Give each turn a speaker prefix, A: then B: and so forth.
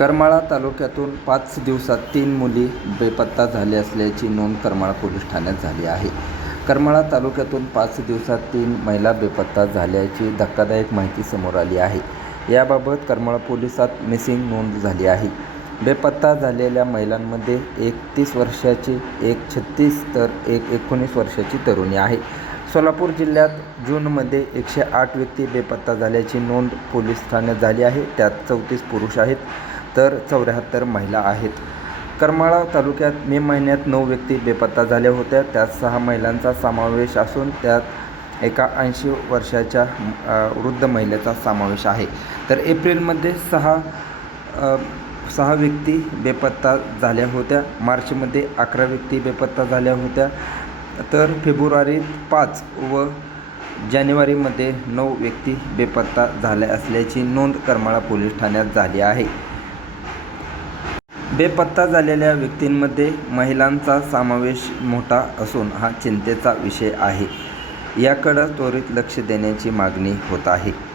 A: करमाळा तालुक्यातून पाच दिवसात तीन मुली बेपत्ता झाली असल्याची नोंद करमाळा पोलीस ठाण्यात झाली आहे. करमाळा तालुक्यातून पाच दिवसात तीन महिला बेपत्ता झाल्याची धक्कादायक माहिती समोर आली आहे. याबाबत करमाळा पोलिसात मिसिंग नोंद झाली आहे. बेपत्ता झालेल्या महिलांमध्ये एक तीस वर्षाची एक छत्तीस तर एक एकोणीस वर्षाची तरुणी आहे. सोलापूर जिल्ह्यात जूनमध्ये एकशे आठ व्यक्ती बेपत्ता झाल्याची नोंद पोलीस ठाण्यात झाली आहे. त्यात चौतीस पुरुष आहेत. तर चौऱ्याहत्तर महिला आहेत. करमाळा तालुक्यात मे महिन्यात नऊ व्यक्ती बेपत्ता झाल्या होत्या. त्यात सहा महिलांचा समावेश असून त्यात एका ऐंशी वर्षाच्या वृद्ध महिलेचा समावेश आहे. तर एप्रिलमध्ये सहा सहा व्यक्ती बेपत्ता झाल्या होत्या. मार्चमध्ये अकरा व्यक्ती बेपत्ता झाल्या होत्या. तर फेब्रुवारीत पाच व जानेवारीमध्ये नऊ व्यक्ती बेपत्ता झाल्या असल्याची नोंद करमाळा पोलीस ठाण्यात झाली आहे. बेपत्ता झालेल्या व्यक्तींमध्ये महिलांचा समावेश मोठा असून हा चिंतेचा विषय आहे. याकडं त्वरित लक्ष देण्याची मागणी होत आहे.